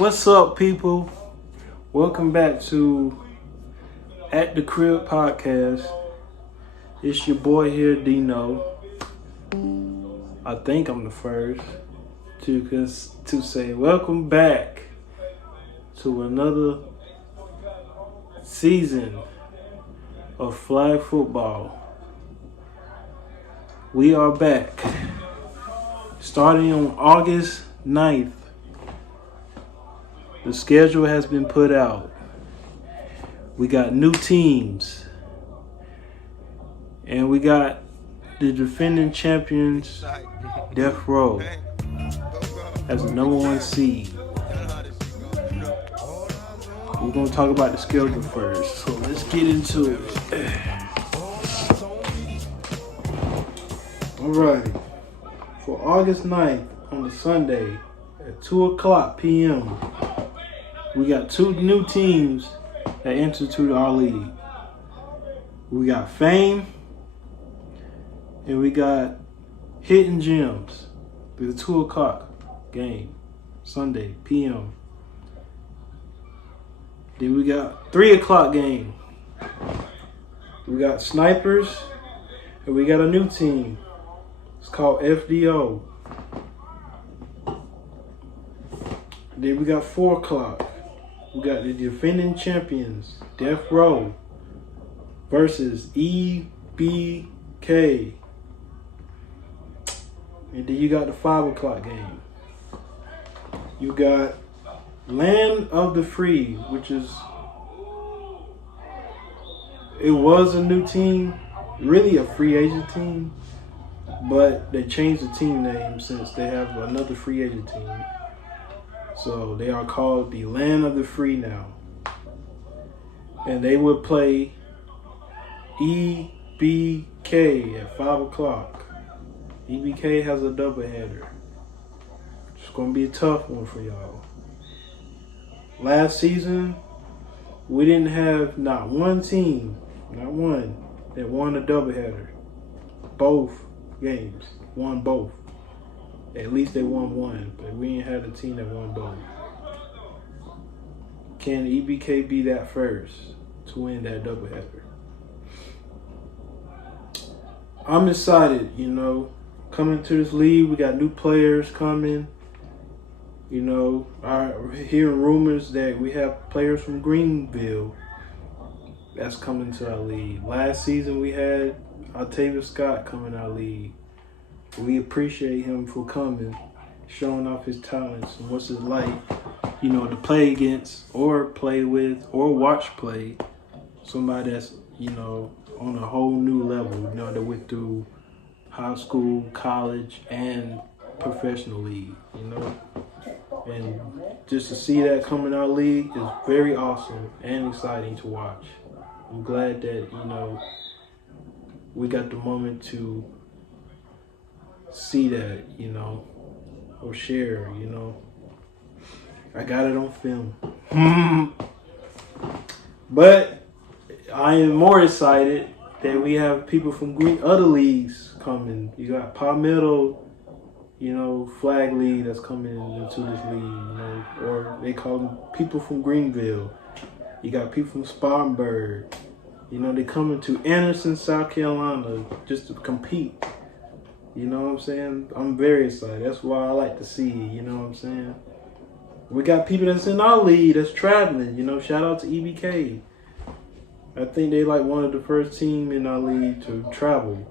What's up, people? Welcome back to At the Crib Podcast. It's your boy here, Dino. I think I'm the first to say welcome back to another season of flag football. We are back. Starting on August 9th, the schedule has been put out. We got new teams. And we got the defending champions, Death Row, as the number one seed. We're going to talk about the schedule first. So let's get into it. Alrighty. For August 9th, on the Sunday, at 2 o'clock p.m., we got two new teams that enter to our league. We got Fame and we got Hidden Gems. The 2 o'clock game, Sunday p.m. Then we got 3 o'clock game. We got Snipers and we got a new team. It's called FDO. Then we got 4 o'clock. We got the defending champions, Death Row, versus EBK. And then you got the 5 o'clock game. You got Land of the Free, which is, it was a new team, really a free agent team, but they changed the team name since they have another free agent team. So they are called the Land of the Free now. And they will play EBK at 5 o'clock. EBK has a doubleheader. It's going to be a tough one for y'all. Last season, we didn't have not one team, not one, that won a doubleheader. Both games, won both. At least they won one, but we ain't had a team that won both. Can EBK be that first to win that doubleheader? I'm excited, coming to this league. We got new players coming. I'm hearing rumors that we have players from Greenville that's coming to our league. Last season we had Octavia Scott coming to our league. We appreciate him for coming, showing off his talents and what's it like, to play against or play with or watch play somebody that's, on a whole new level, that went through high school, college, and professional league, And just to see that come in our league is very awesome and exciting to watch. I'm glad that, we got the moment to see that, or share, I got it on film. But I am more excited that we have people from other leagues coming. You got Palmetto, flag league that's coming into this league, or they call them people from Greenville. You got people from Spartanburg. They coming to Anderson, South Carolina just to compete. You know what I'm saying? I'm very excited. That's why I like to see, you know what I'm saying? We got people that's in our league that's traveling, shout out to EBK. I think they like one of the first team in our league to travel.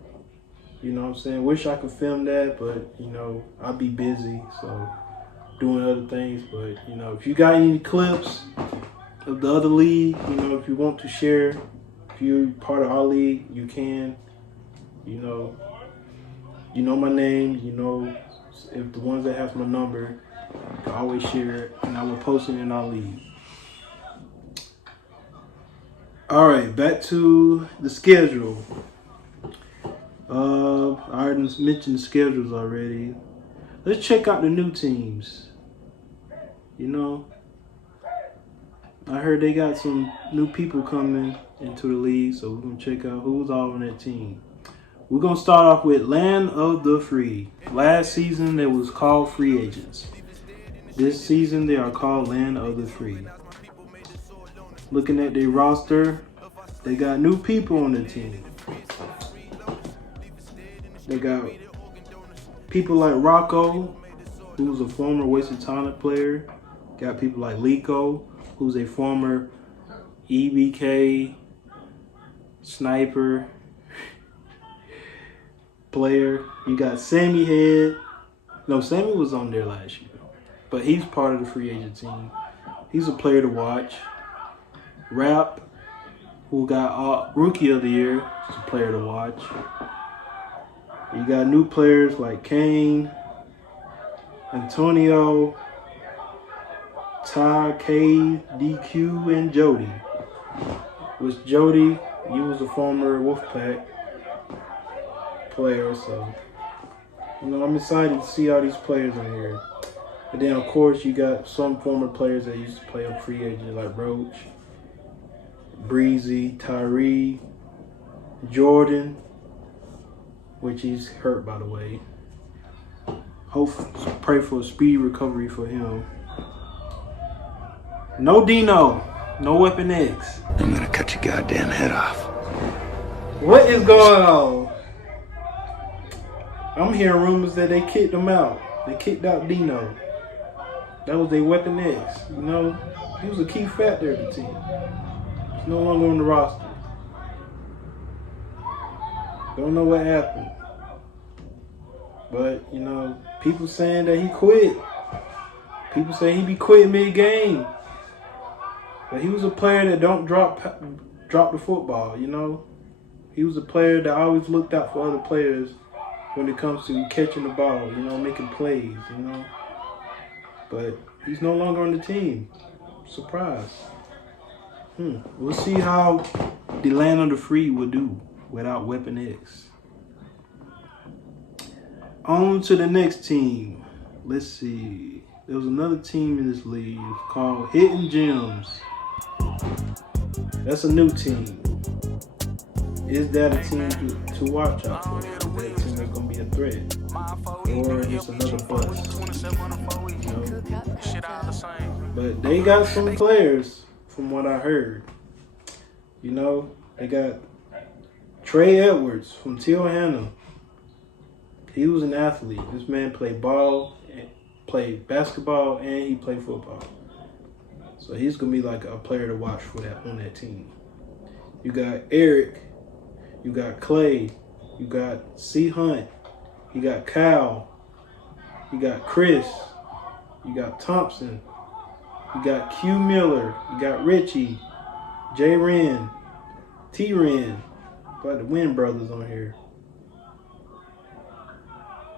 You know what I'm saying? Wish I could film that, but, I'll be busy, so doing other things. But, if you got any clips of the other league, if you want to share, if you're part of our league, you can, you know my name, if the ones that have my number, you can always share it, and I will post it in our league. All right, back to the schedule. I already mentioned the schedules already. Let's check out the new teams. I heard they got some new people coming into the league, so we're going to check out who's all on that team. We're going to start off with Land of the Free. Last season, it was called Free Agents. This season, they are called Land of the Free. Looking at their roster, they got new people on the team. They got people like Rocco, who's a former Wasted Talent player. Got people like Lico, who's a former EBK sniper player. You got Sammy Head. No, Sammy was on there last year, but he's part of the free agent team. He's a player to watch. Rap, who got Rookie of the Year, is a player to watch. You got new players like Kane, Antonio, Ty, K, DQ, and Jody. Which Jody, he was a former Wolfpack player, so I'm excited to see all these players in here. And then of course you got some former players that used to play on free agent like Roach, Breezy, Tyree, Jordan, which he's hurt by the way. Pray for a speedy recovery for him. No Dino, no Weapon X. I'm gonna cut your goddamn head off. What is going on? I'm hearing rumors that they kicked him out. They kicked out Dino. That was their Weapon X. He was a key factor of the team. He's no longer on the roster. Don't know what happened. But, people saying that he quit. People say he be quitting mid-game. But he was a player that don't drop the football, He was a player that always looked out for other players when it comes to catching the ball, making plays, But he's no longer on the team. Surprise. We'll see how the Land of the Free will do without Weapon X. On to the next team. Let's see. There was another team in this league called Hidden Gems. That's a new team. Is that a team to watch out for? Is that a team that's going to be a threat? Or just another bust? But they got some players from what I heard. They got Trey Edwards from Tijuana. He was an athlete. This man played basketball, and he played football. So he's gonna be like a player to watch for that on that team. You got Eric, you got Clay, you got C Hunt, you got Kyle, you got Chris, you got Thompson, you got Q Miller, you got Richie, J Ren, T Ren, got the Wynn brothers on here.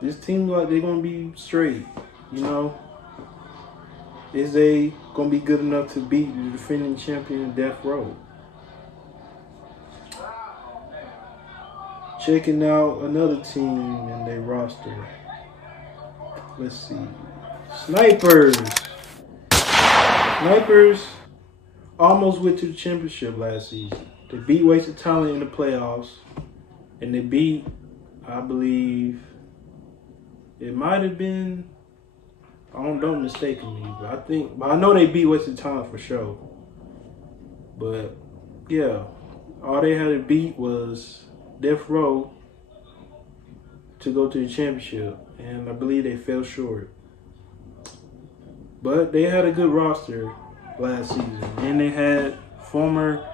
This team like they're gonna be straight, Is they gonna be good enough to beat the defending champion Death Row? Checking out another team in their roster. Let's see. Snipers. Snipers almost went to the championship last season. They beat Wasted Talent in the playoffs. And they beat, I believe, it might have been, don't mistake me, but I know they beat Wasted Talent for sure. But yeah, all they had to beat was Death Row to go to the championship, and I believe they fell short. But they had a good roster last season, and they had former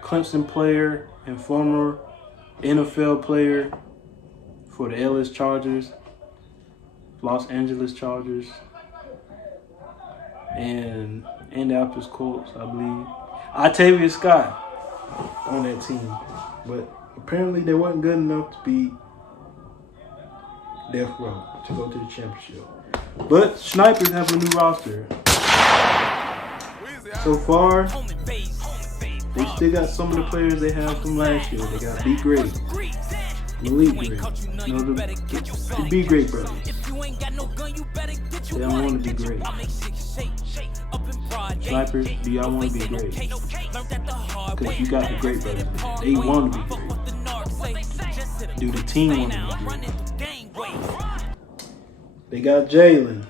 Clemson player and former NFL player for the LS Chargers, Los Angeles Chargers, and Indianapolis Colts, I believe. Octavia Scott on that team. But apparently they wasn't good enough to beat Death Row to go to the championship. But Snipers have a new roster. So far, they still got some of the players they had from last year. They got B Great, Malik Great, the B Great brothers. They don't want to be great. Snipers, do y'all want to be great? Because you got the Great brothers. They want to be great. Do the team want to be great? They got Jalen.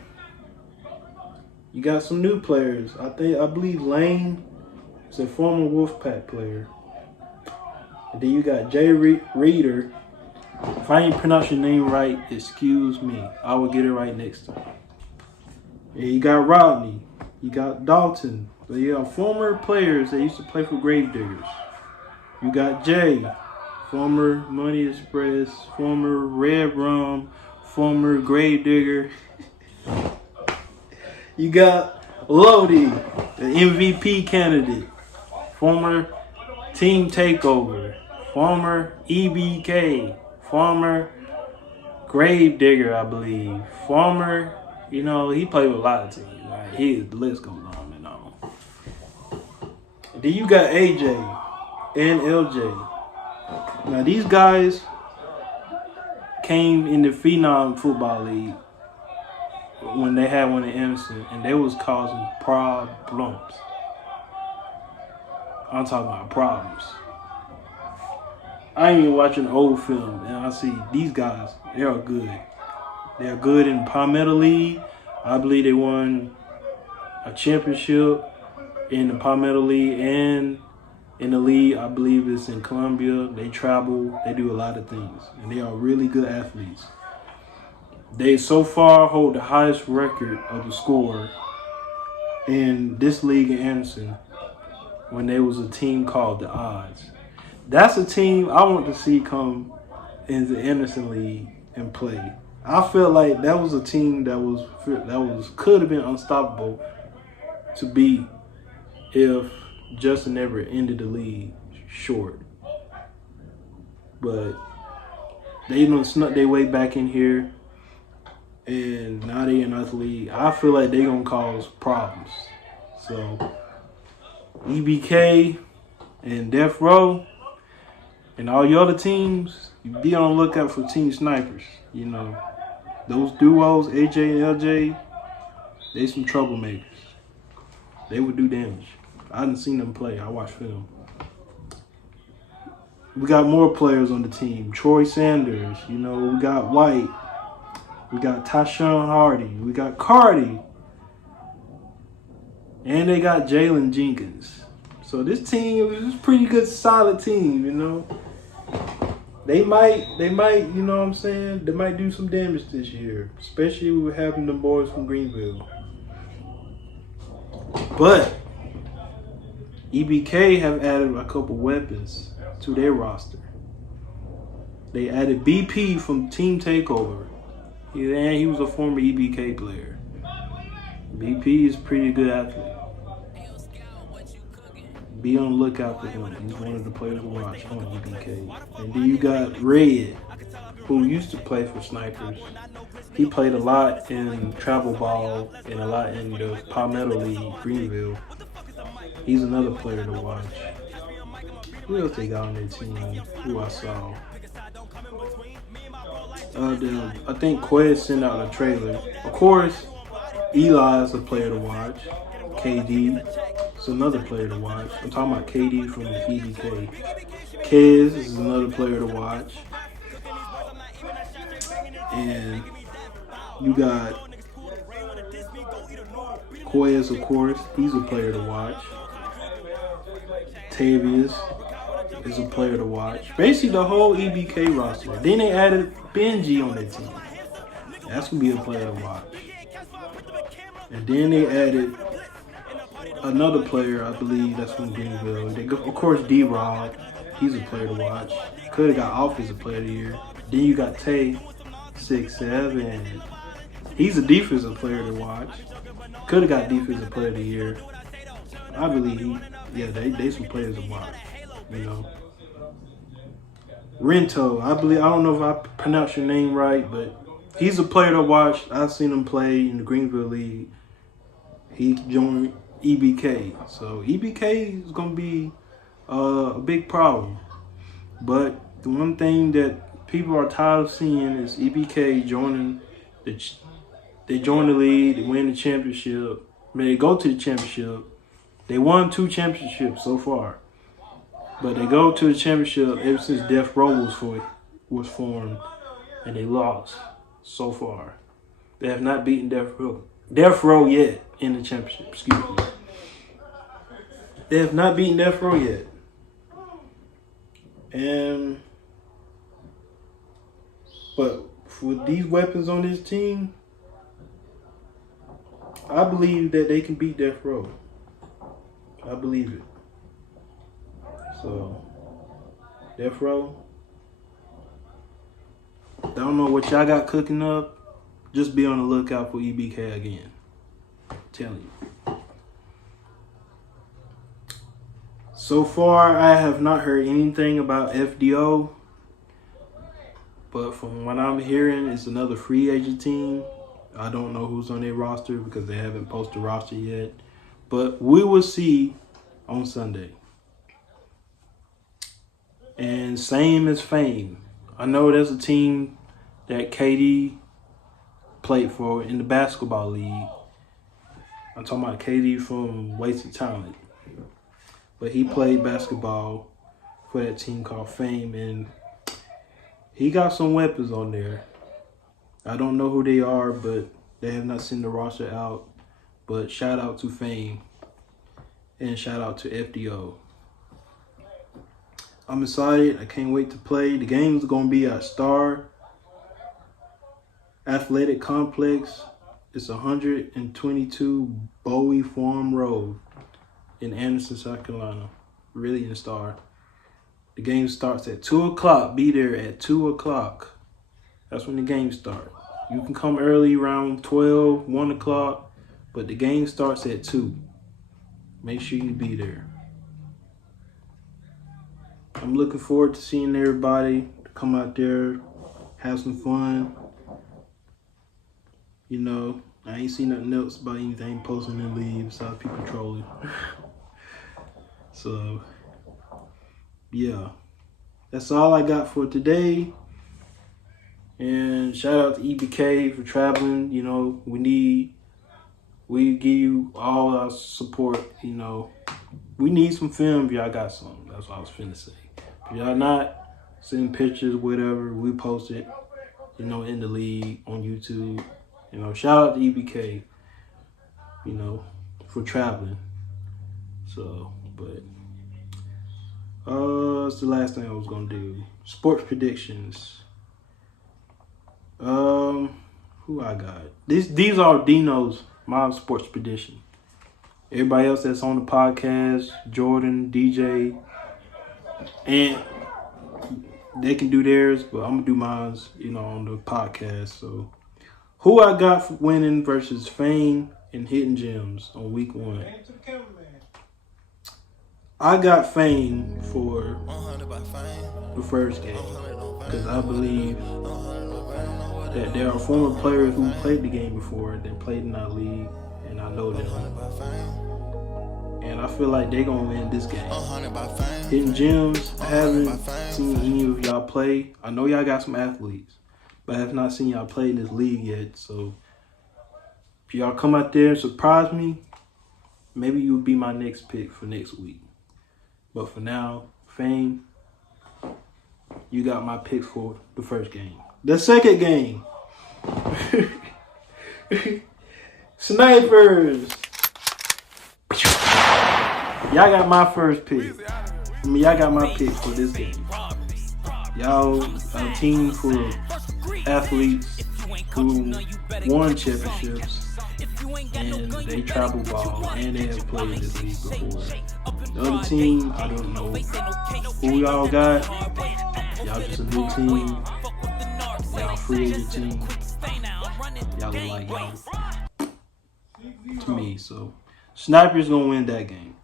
You got some new players. I believe Lane is a former Wolfpack player. And then you got Jay Reader. If I ain't pronounce your name right, excuse me. I will get it right next time. And you got Rodney. You got Dalton. So you got former players that used to play for Gravediggers. You got Jay, former Money Express, former Red Rum, former Gravedigger. You got Lodi, the MVP candidate, former Team Takeover, former EBK, former Gravedigger, I believe, former, he played with a lot of teams. Right? The list goes on and on. Then you got AJ and LJ. Now these guys came in the Phenom Football League when they had one in Anderson, and they was causing problems. I'm talking about problems. I ain't even watching old film, and I see these guys, they are good. They are good in Palmetto League. I believe they won a championship in the Palmetto League, and in the league, I believe it's in Columbia. They travel, they do a lot of things, and they are really good athletes. They so far hold the highest record of the scorer in this league in Anderson when there was a team called the Odds. That's a team I want to see come in the Anderson League and play. I feel like that was a team that could have been unstoppable to beat if Justin never ended the league short. But they snuck their way back in here, and now they in another league. I feel like they gonna cause problems. So EBK and Death Row and all your other teams, you be on the lookout for team snipers. Those duos, AJ and LJ, they some troublemakers. They would do damage. I didn't see them play. I watched film. We got more players on the team. Troy Sanders, we got White. We got Tashawn Hardy. We got Cardi. And they got Jalen Jenkins. So this team is a pretty good, solid team, They might, you know what I'm saying? They might do some damage this year, especially with having the boys from Greenville. But EBK have added a couple weapons to their roster. They added BP from Team Takeover. And he was a former EBK player. BP is a pretty good athlete. Be on the lookout for him. He's one of the players to watch on EBK. And then you got Red, who used to play for Snipers. He played a lot in travel ball and a lot in the Palmetto League, Greenville. He's another player to watch. Who else they got on their team? Who I saw? I think Quez sent out a trailer. Of course, Eli is a player to watch. KD is another player to watch. I'm talking about KD from the EBK. Kez is another player to watch. And you got Quez, of course. He's a player to watch. Tavius is a player to watch. Basically, the whole EBK roster. Then they added Benji on their team. That's going to be a player to watch. And then they added another player, I believe, that's from Greenville. Of course, D-Rob. He's a player to watch. Could have got Offensive Player of the Year. Then you got Tay, 6'7". He's a defensive player to watch. Could have got Defensive Player of the Year. I believe they some players to watch. Rento, I don't know if I pronounced your name right, but he's a player to watch. I've seen him play in the Greenville League. He joined EBK. So EBK is going to be a big problem. But the one thing that people are tired of seeing is EBK joining they join the league, they win the championship. They go to the championship. They won 2 championships so far. But they go to the championship ever since Death Row was formed, and they lost so far. They have not beaten Death Row. Death Row yet in the championship. Excuse me. They have not beaten Death Row yet. But with these weapons on this team, I believe that they can beat Death Row. I believe it. So, Death Row, I don't know what y'all got cooking up. Just be on the lookout for EBK again. I'm telling you. So far, I have not heard anything about FDO. But from what I'm hearing, it's another free agent team. I don't know who's on their roster because they haven't posted a roster yet. But we will see on Sunday. And same as Fame. I know there's a team that KD played for in the basketball league. I'm talking about KD from Wasted Talent. But he played basketball for that team called Fame, and he got some weapons on there. I don't know who they are, but they have not seen the roster out. But shout out to Fame and shout out to FDO. I'm excited. I can't wait to play. The game is going to be at Star Athletic Complex. It's 122 Bowie Farm Road in Anderson, South Carolina. Really in the Star. The game starts at 2 o'clock. Be there at 2 o'clock. That's when the game starts. You can come early around 12, 1 o'clock, but the game starts at 2. Make sure you be there. I'm looking forward to seeing everybody come out there, have some fun. You know, I ain't seen nothing else about anything posting in the league besides people trolling. So, yeah. That's all I got for today. And shout out to EBK for traveling. You know, we give you all our support. You know, we need some film if y'all got some. That's what I was finna say. If y'all not, send pictures, whatever, we post it, you know, in the league, on YouTube. You know, shout out to EBK, you know, for traveling. So, but, that's the last thing I was gonna do. Sports predictions. Who I got? These are Dino's, my sports prediction. Everybody else that's on the podcast, Jordan, DJ, and they can do theirs, but I'm gonna do mine, you know, on the podcast. So, who I got for winning versus Fame and Hidden Gems on week 1? I got Fame for the first game because I believe that there are former players who played the game before that played in our league, and I know them. And I feel like they're going to win this game. Hidden Gems, I haven't seen any of y'all play. I know y'all got some athletes, but I have not seen y'all play in this league yet. So if y'all come out there and surprise me, maybe you'll be my next pick for next week. But for now, Fame, you got my pick for the first game. The second game. Snipers. Y'all got my first pick. Y'all got my pick for this game. Y'all a team full of athletes who won championships and they travel ball and they have played this league before. The other team, I don't know who y'all got. Y'all just a new team. Y'all free agent team. Y'all look like y'all to me. So Snipers gonna win that game.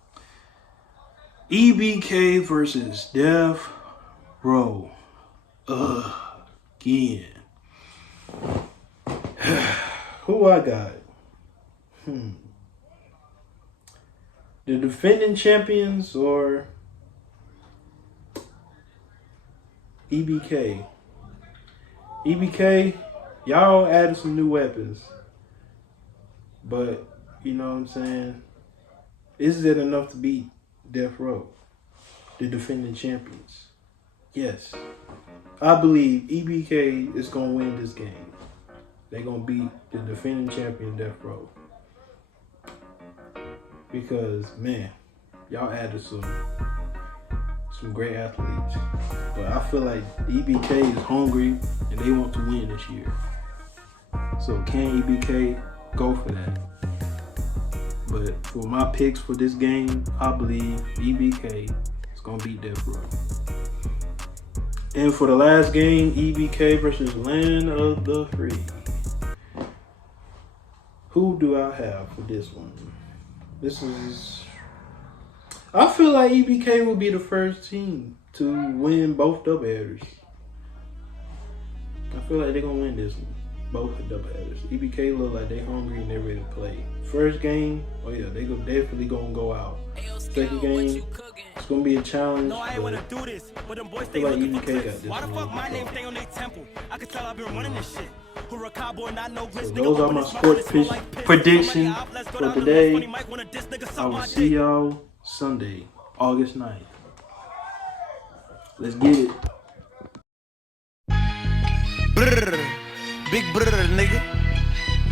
EBK versus Death Row. Again. Who I got? The defending champions or EBK? EBK, y'all added some new weapons. But, you know what I'm saying? Is it enough to beat Death Row, the defending champions? Yes. I believe EBK is going to win this game. they're gonna beat the defending champion Death Row. Because man, y'all added some great athletes. But I feel like EBK is hungry and they want to win this year. So can EBK go for that? But for my picks for this game, I believe EBK is gonna beat Death Row. And for the last game, EBK versus Land of the Free. Who do I have for this one? I feel like EBK will be the first team to win both doubleheaders. I feel like they're going to win this one. Both the doubleheaders. EBK look like they hungry and they're ready to play. First game, oh yeah, they definitely going to go out. Second game, it's going to be a challenge. No, I ain't wanna do this, but them boys stay like looking for EBK got clips. this Why the one fuck my under name control. stay on their temple? I can tell I've been running this shit. Who a cowboy, not no grits, So nigga, those are open my his mouth, sports it smell like piss. prediction Somebody out, let's go for down to the today. funny mic, wanna diss nigga, suck I will my see dick. y'all Sunday, August 9th. Let's get it. Brrr, big brrr, nigga.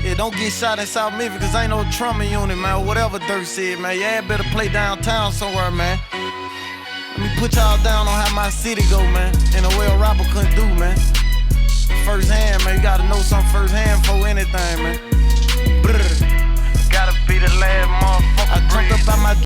Yeah, don't get shot in South Memphis, cause ain't no trauma unit, man. Whatever Dirk said, man. Yeah, better play downtown somewhere, man. Let me put y'all down on how my city go, man. In a way a rapper couldn't do, man. First hand, man. You gotta know something first hand for anything, man. Brrr. Gotta be the last motherfucker. I jumped up out my